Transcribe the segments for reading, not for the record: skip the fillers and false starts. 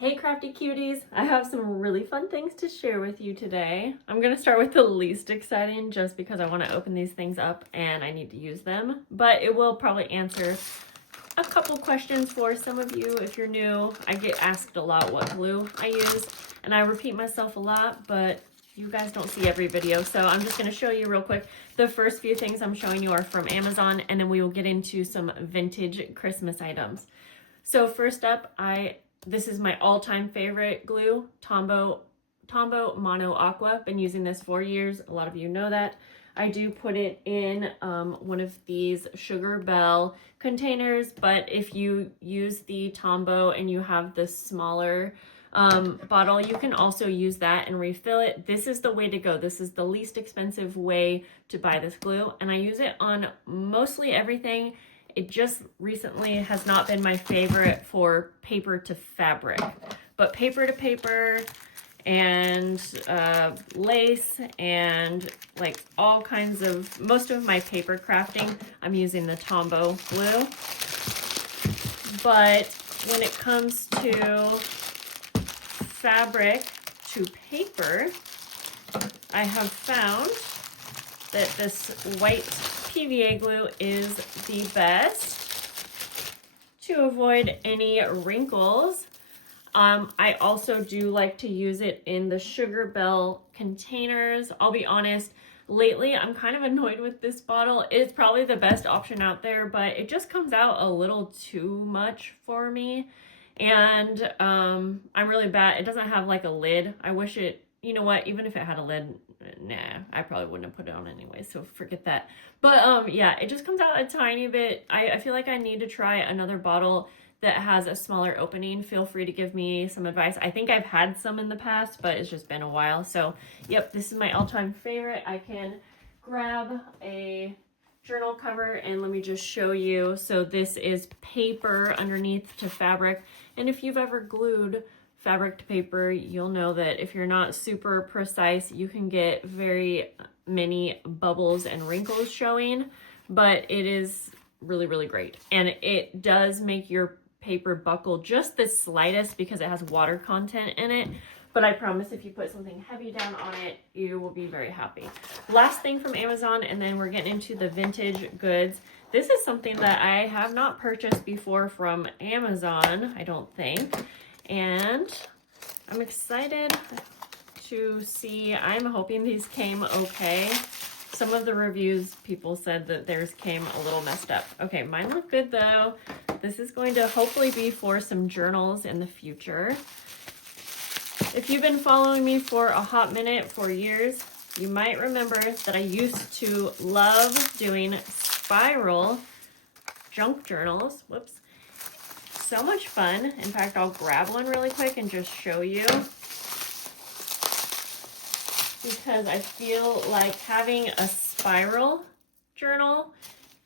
Hey crafty cuties, I have some really fun things to share with you today. I'm going to start with the least exciting just because I want to open these things up and I need to use them, but it will probably answer a couple questions for some of you if you're new. I get asked a lot what glue I use and I repeat myself a lot, but you guys don't see every video, so I'm just going to show you real quick. The first few things I'm showing you are from Amazon, and then we will get into some vintage Christmas items. So first up, this is my all-time favorite glue, Tombow Mono Aqua. Been using this for years. A lot of you know that. I do put it in one of these Sugar Bell containers, but if you use the Tombow and you have the smaller bottle, you can also use that and refill it. This is the way to go. This is the least expensive way to buy this glue, and I use it on mostly everything. It just recently has not been my favorite for paper to fabric, but paper to paper and lace and like all kinds of, most of my paper crafting, I'm using the Tombow glue. But when it comes to fabric to paper, I have found that this white PVA glue is the best to avoid any wrinkles. I also do like to use it in the Sugar Bell containers. I'll be honest, lately I'm kind of annoyed with this bottle. It's probably the best option out there, but it just comes out a little too much for me. And I'm really bad. It doesn't have like a lid. I wish it, you know what, even if it had a lid, nah, I probably wouldn't have put it on anyway, so forget that. But yeah, it just comes out a tiny bit. I feel like I need to try another bottle that has a smaller opening. Feel free to give me some advice. I think I've had some in the past, but it's just been a while. So yep, this is my all-time favorite. I can grab a journal cover and let me just show you. So this is paper underneath to fabric, and if you've ever glued fabric to paper, you'll know that if you're not super precise, you can get very many bubbles and wrinkles showing, but it is really, really great. And it does make your paper buckle just the slightest because it has water content in it. But I promise if you put something heavy down on it, you will be very happy. Last thing from Amazon, and then we're getting into the vintage goods. This is something that I have not purchased before from Amazon, I don't think. And I'm excited to see. I'm hoping these came okay. Some of the reviews, people said that theirs came a little messed up. Okay, mine look good though. This is going to hopefully be for some journals in the future. If you've been following me for a hot minute, for years, you might remember that I used to love doing spiral junk journals. Whoops. So much fun. In fact, I'll grab one really quick and just show you, because I feel like having a spiral journal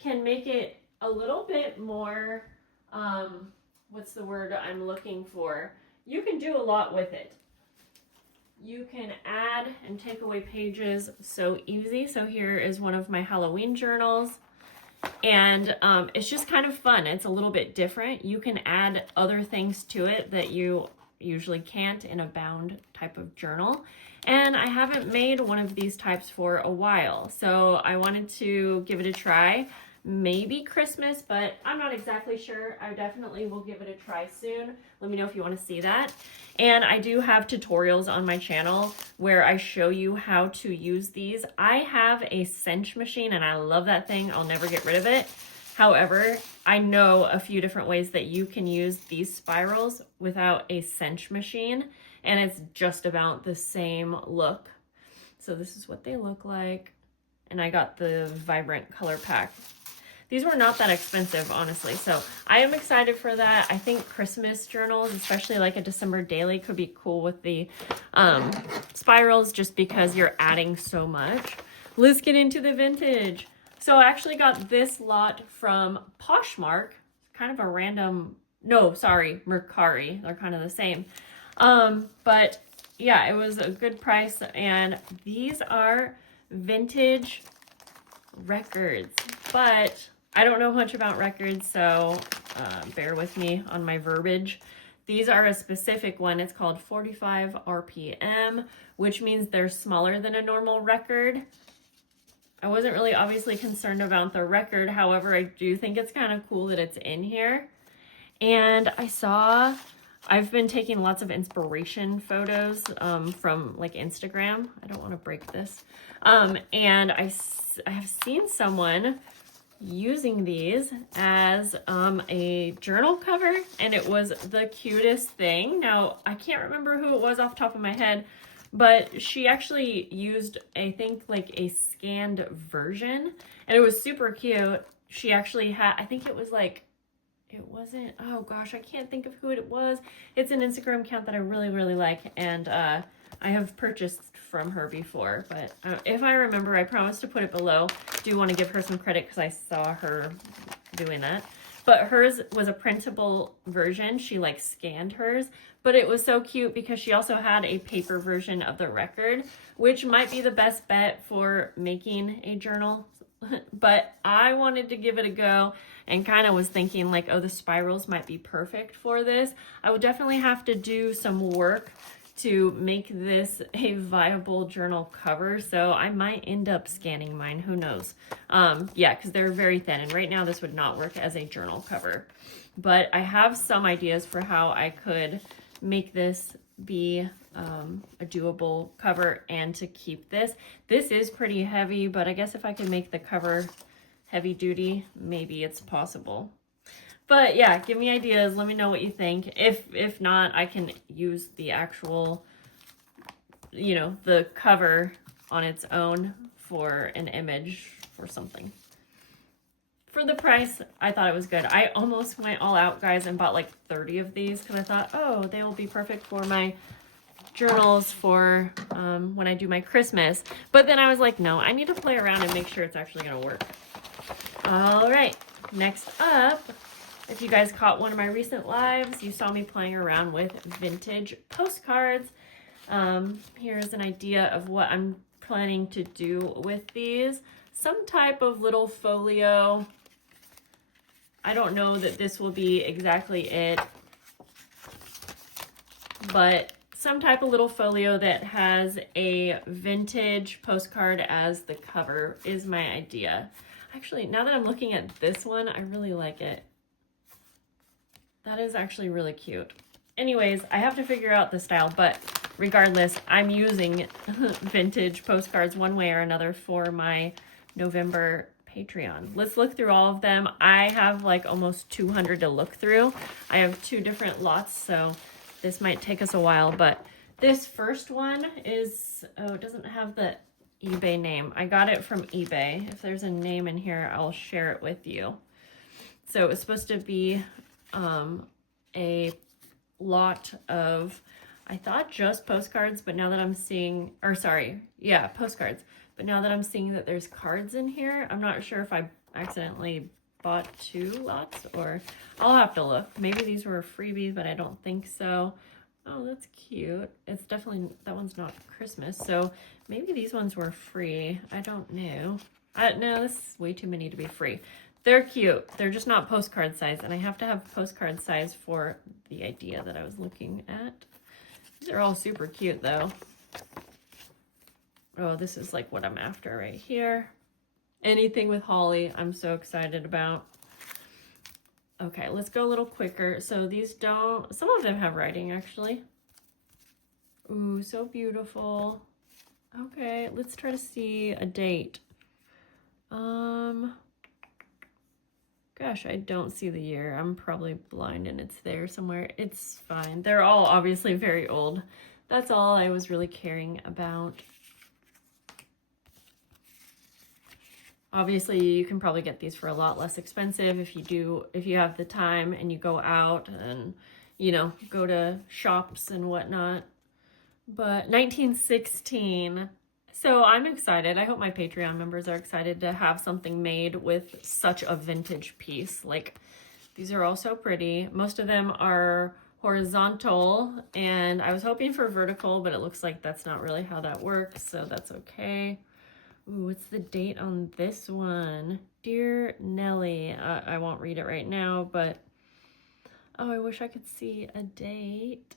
can make it a little bit more, what's the word I'm looking for? You can do a lot with it. You can add and take away pages so easy. So here is one of my Halloween journals. And it's just kind of fun. It's a little bit different. You can add other things to it that you usually can't in a bound type of journal. And I haven't made one of these types for a while, so I wanted to give it a try. Maybe Christmas, but I'm not exactly sure. I definitely will give it a try soon. Let me know if you want to see that. And I do have tutorials on my channel where I show you how to use these. I have a cinch machine and I love that thing. I'll never get rid of it. However, I know a few different ways that you can use these spirals without a cinch machine, and it's just about the same look. So this is what they look like. And I got the vibrant color pack. These were not that expensive, honestly. So I am excited for that. I think Christmas journals, especially like a December daily, could be cool with the spirals just because you're adding so much. Let's get into the vintage. So I actually got this lot from Poshmark. Kind of a random, no, sorry, Mercari. They're kind of the same. But yeah, it was a good price. And these are vintage records, but I don't know much about records, so bear with me on my verbiage. These are a specific one. It's called 45 RPM, which means they're smaller than a normal record. I wasn't really obviously concerned about the record. However, I do think it's kind of cool that it's in here. And I've been taking lots of inspiration photos from like Instagram. I don't want to break this. And I have seen someone using these as a journal cover, and it was the cutest thing. Now, I can't remember who it was off the top of my head, but she actually used, I think, like a scanned version, and it was super cute. She actually had, I think it was like, it wasn't, oh gosh, I can't think of who it was. It's an Instagram account that I really, really like, and I have purchased from her before, but if I remember, I promise to put it below. Do want to give her some credit because I saw her doing that. But hers was a printable version. She like scanned hers, but it was so cute because she also had a paper version of the record, which might be the best bet for making a journal. But I wanted to give it a go and kind of was thinking like, oh, the spirals might be perfect for this. I would definitely have to do some work to make this a viable journal cover, so I might end up scanning mine, who knows. Yeah, because they're very thin, and right now this would not work as a journal cover. But I have some ideas for how I could make this be a doable cover and to keep this. This is pretty heavy, but I guess if I can make the cover heavy duty, maybe it's possible. But yeah, give me ideas. Let me know what you think. If not, I can use the actual, you know, the cover on its own for an image or something. For the price, I thought it was good. I almost went all out, guys, and bought like 30 of these because I thought, oh, they will be perfect for my journals for when I do my Christmas. But then I was like, no, I need to play around and make sure it's actually going to work. All right, next up, if you guys caught one of my recent lives, you saw me playing around with vintage postcards. Here's an idea of what I'm planning to do with these. Some type of little folio. I don't know that this will be exactly it, but some type of little folio that has a vintage postcard as the cover is my idea. Actually, now that I'm looking at this one, I really like it. That is actually really cute. Anyways, I have to figure out the style, but regardless, I'm using vintage postcards one way or another for my November Patreon. Let's look through all of them. I have like almost 200 to look through. I have 2 different lots, so this might take us a while, but this first one is, oh, it doesn't have the eBay name. I got it from eBay. If there's a name in here, I'll share it with you. So it's supposed to be a lot of, I thought just postcards, but now that I'm seeing, or sorry, yeah, postcards. But now that I'm seeing that there's cards in here, I'm not sure if I accidentally bought 2 lots, or I'll have to look. Maybe these were freebies, but I don't think so. Oh, that's cute. It's definitely, that one's not Christmas, so maybe these ones were free. I don't know. No, this is way too many to be free. They're cute. They're just not postcard size, and I have to have postcard size for the idea that I was looking at. These are all super cute, though. Oh, this is like what I'm after right here. Anything with holly, I'm so excited about. Okay, let's go a little quicker. So these don't, some of them have writing, actually. Ooh, so beautiful. Okay, let's try to see a date. Gosh, I don't see the year. I'm probably blind and it's there somewhere. It's fine. They're all obviously very old. That's all I was really caring about. Obviously, you can probably get these for a lot less expensive if you have the time and you go out and, you know, go to shops and whatnot. But 1916. So I'm excited. I hope my Patreon members are excited to have something made with such a vintage piece. Like, these are all so pretty. Most of them are horizontal, and I was hoping for vertical, but it looks like that's not really how that works, so that's okay. Ooh, what's the date on this one? Dear Nellie. I won't read it right now, but Oh, I wish I could see a date.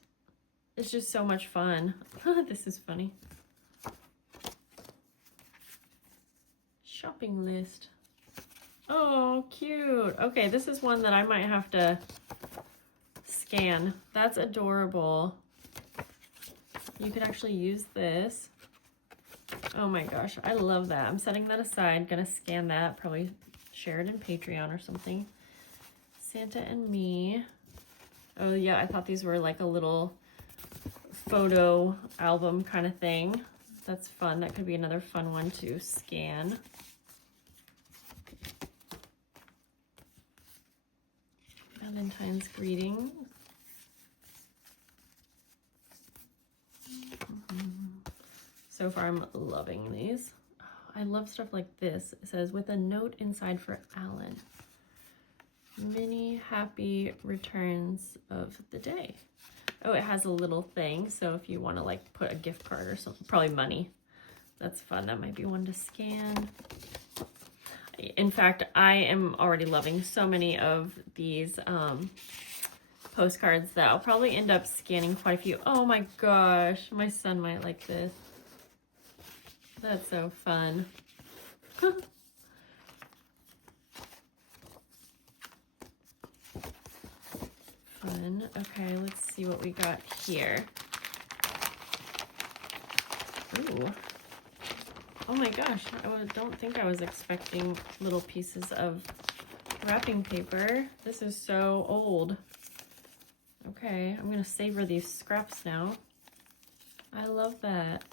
It's just so much fun. This is funny. Shopping list. Oh, cute. Okay, this is one that I might have to scan. That's adorable. You could actually use this. Oh my gosh, I love that. I'm setting that aside. Gonna scan that. Probably share it in Patreon or something. Santa and me. Oh yeah, I thought these were like a little photo album kind of thing. That's fun. That could be another fun one to scan. Valentine's greeting. So far, I'm loving these. I love stuff like this. It says, with a note inside for Alan. Many happy returns of the day. Oh, it has a little thing. So if you want to like put a gift card or something, probably money. That's fun. That might be one to scan. In fact, I am already loving so many of these postcards that I'll probably end up scanning quite a few. Oh my gosh, my son might like this. That's so fun. Fun. Okay, let's see what we got here. Ooh. Oh my gosh, I don't think I was expecting little pieces of wrapping paper. This is so old. Okay, I'm gonna savor these scraps now. I love that.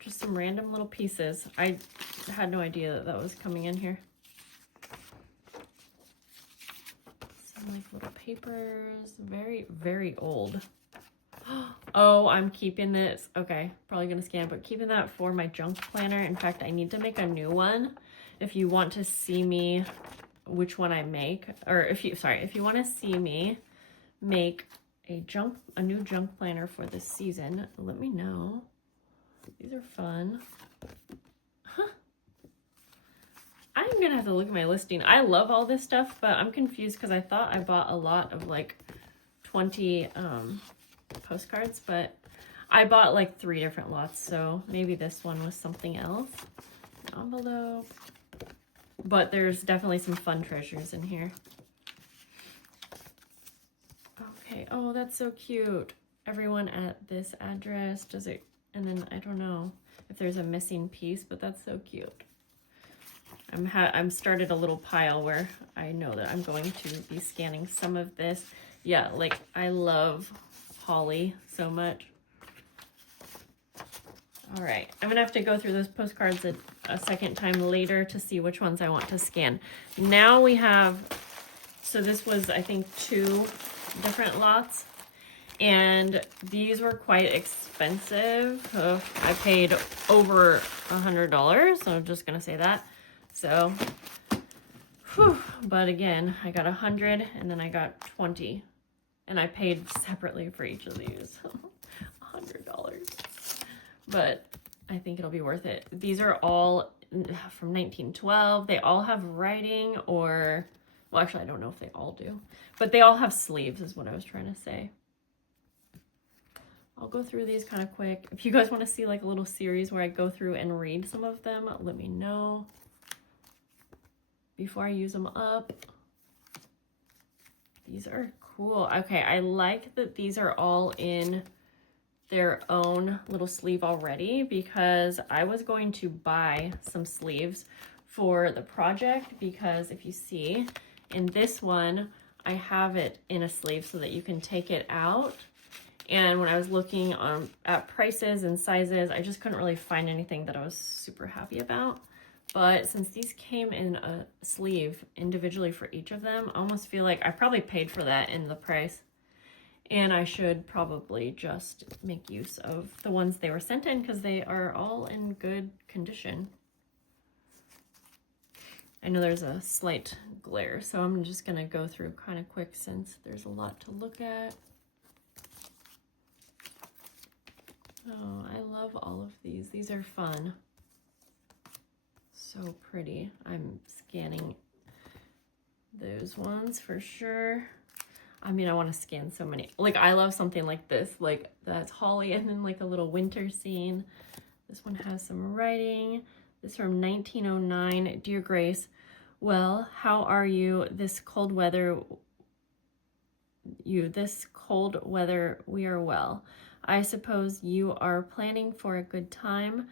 Just some random little pieces. I had no idea that that was coming in here. Some like little papers, very, very old. Oh, I'm keeping this. Okay, probably gonna scan, but keeping that for my junk planner. In fact, I need to make a new one. If you want to see me, which one I make, or if you want to see me make a new junk planner for this season, let me know. These are fun. Huh. I'm gonna have to look at my listing. I love all this stuff, but I'm confused because I thought I bought a lot of like 20 postcards, but I bought like 3 different lots, so maybe this one was something else. Envelope. But there's definitely some fun treasures in here. Okay, oh, that's so cute. Everyone at this address, does it, and then I don't know if there's a missing piece, but that's so cute. I'm started a little pile where I know that I'm going to be scanning some of this. Yeah, like I love holly so much. All right, I'm gonna have to go through those postcards a second time later to see which ones I want to scan. Now we have, so this was I think 2 different lots, and these were quite expensive. I paid over $100, so I'm just gonna say that. So, whew, but again, I got 100 and then I got 20, and I paid separately for each of these. $100. But I think it'll be worth it. These are all from 1912. They all have writing, or, well, actually, I don't know if they all do, but they all have sleeves is what I was trying to say. I'll go through these kind of quick. If you guys want to see like a little series where I go through and read some of them, let me know before I use them up. These are cool. Okay, I like that these are all in their own little sleeve already, because I was going to buy some sleeves for the project, because if you see in this one, I have it in a sleeve so that you can take it out. And when I was looking at prices and sizes, I just couldn't really find anything that I was super happy about. But since these came in a sleeve individually for each of them, I almost feel like I probably paid for that in the price. And I should probably just make use of the ones they were sent in, because they are all in good condition. I know there's a slight glare, so I'm just going to go through kind of quick since there's a lot to look at. Oh, I love all of these. These are fun. So pretty. I'm scanning those ones for sure. I mean, I want to scan so many. Like, I love something like this, like that's holly and then like a little winter scene. This one has some writing. This is from 1909. Dear Grace, well, how are you this cold weather? This cold weather, we are well. I suppose you are planning for a good time.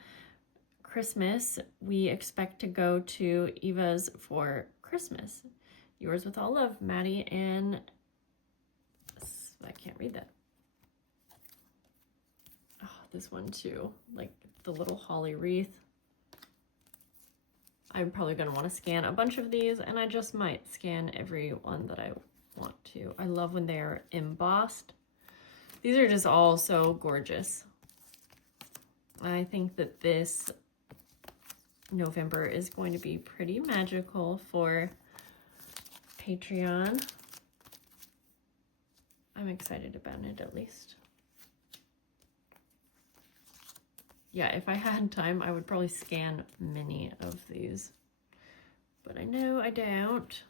Christmas, we expect to go to Eva's for Christmas. Yours with all love, Maddie, and I can't read that. Oh, this one too, like the little holly wreath. I'm probably going to want to scan a bunch of these, and I just might scan every one that I want to. I love when they're embossed. These are just all so gorgeous. I think that this November is going to be pretty magical for Patreon. I'm excited about it, at least. Yeah, if I had time, I would probably scan many of these. But I know I don't.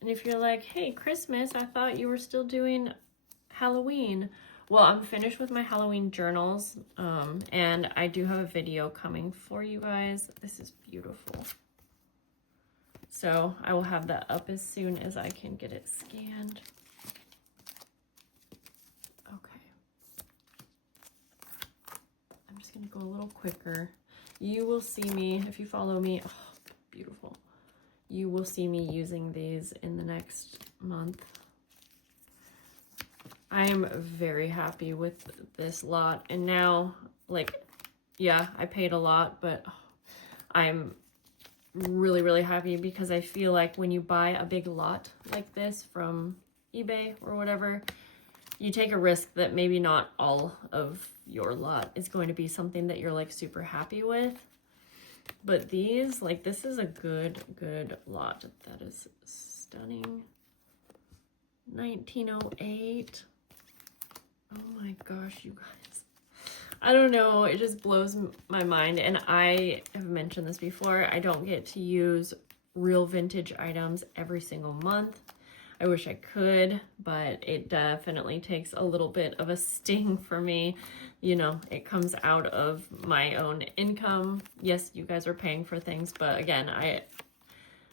And if you're like, hey, Christmas, I thought you were still doing Halloween. Well, I'm finished with my Halloween journals, and I do have a video coming for you guys. This is beautiful. So I will have that up as soon as I can get it scanned. Okay. I'm just going to go a little quicker. You will see me, if you follow me, oh, beautiful. You will see me using these in the next month. I am very happy with this lot. And now, like, yeah, I paid a lot, but I'm really, really happy because I feel like when you buy a big lot like this from eBay or whatever, you take a risk that maybe not all of your lot is going to be something that you're like super happy with. But these, like, this is a good lot. That is stunning. 1908. Oh my gosh, you guys. I don't know, it just blows my mind. And I have mentioned this before, I don't get to use real vintage items every single month. I wish I could, but it definitely takes a little bit of a sting for me. You know, it comes out of my own income. Yes, you guys are paying for things, but again,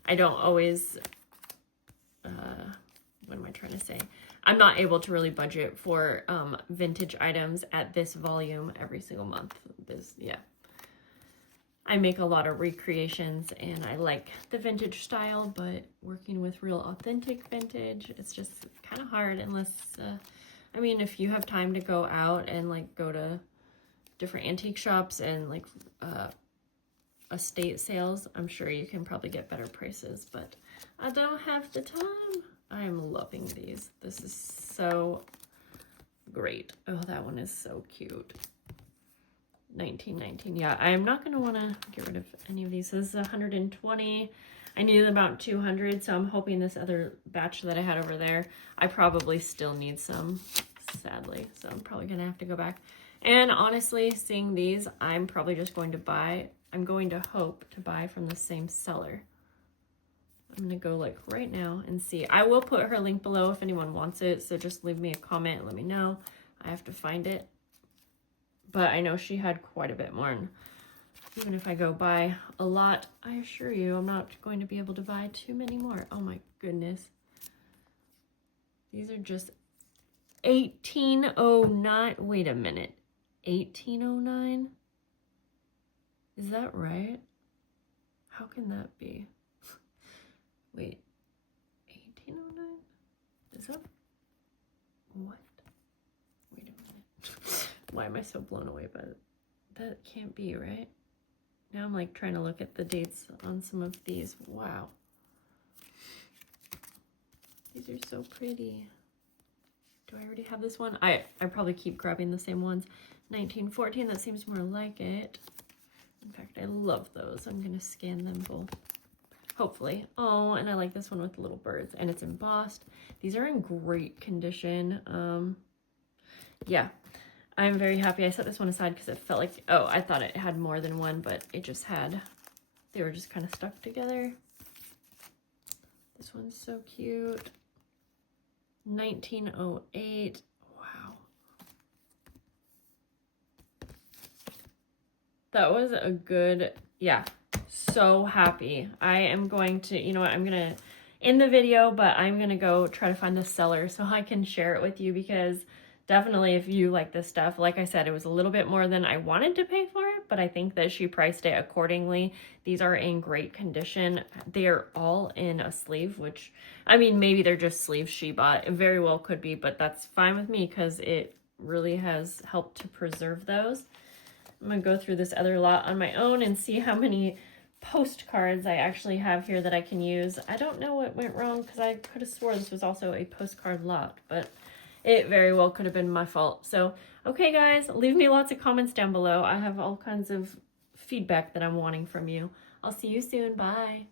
I don't always, what am I trying to say? I'm not able to really budget for vintage items at this volume every single month. Yeah. I make a lot of recreations and I like the vintage style, but working with real authentic vintage, it's just kind of hard unless, I mean, if you have time to go out and like go to different antique shops and like estate sales, I'm sure you can probably get better prices, but I don't have the time. I'm loving these. This is so great. Oh, that one is so cute. 1919. Yeah, I'm not going to want to get rid of any of these. This is 120. I needed about 200, so I'm hoping this other batch that I had over there, I probably still need some, sadly. So I'm probably going to have to go back. And honestly, seeing these, I'm probably just going to buy, I'm going to hope to buy from the same seller. I'm going to go like right now and see. I will put her link below if anyone wants it, so just leave me a comment and let me know. I have to find it. But I know she had quite a bit more. And even if I go buy a lot, I assure you I'm not going to be able to buy too many more. Oh my goodness. These are just 1809. Wait a minute. 1809? Is that right? How can that be? Wait. 1809? Is that... What? Wait a minute. Why am I so blown away by it? That can't be, right? Now I'm like trying to look at the dates on some of these. Wow. These are so pretty. Do I already have this one? I probably keep grabbing the same ones. 1914, that seems more like it. In fact, I love those. I'm going to scan them both. Hopefully. Oh, and I like this one with little birds. And it's embossed. These are in great condition. Yeah. I'm very happy. I set this one aside because it felt like, oh, I thought it had more than one, but it just had, they were just kind of stuck together. This This one's so cute. 1908. Wow. That was a good, yeah, so happy. I am going to, you know what, I'm going to end the video, but I'm going to go try to find the seller so I can share it with you, because definitely if you like this stuff, like I said, it was a little bit more than I wanted to pay for it, but I think that she priced it accordingly. These are in great condition. They are all in a sleeve, which, I mean, maybe they're just sleeves she bought. It very well could be, but that's fine with me because it really has helped to preserve those. I'm going to go through this other lot on my own and see how many postcards I actually have here that I can use. I don't know what went wrong because I could have swore this was also a postcard lot, but it very well could have been my fault. So, okay guys, leave me lots of comments down below. I have all kinds of feedback that I'm wanting from you. I'll see you soon. Bye.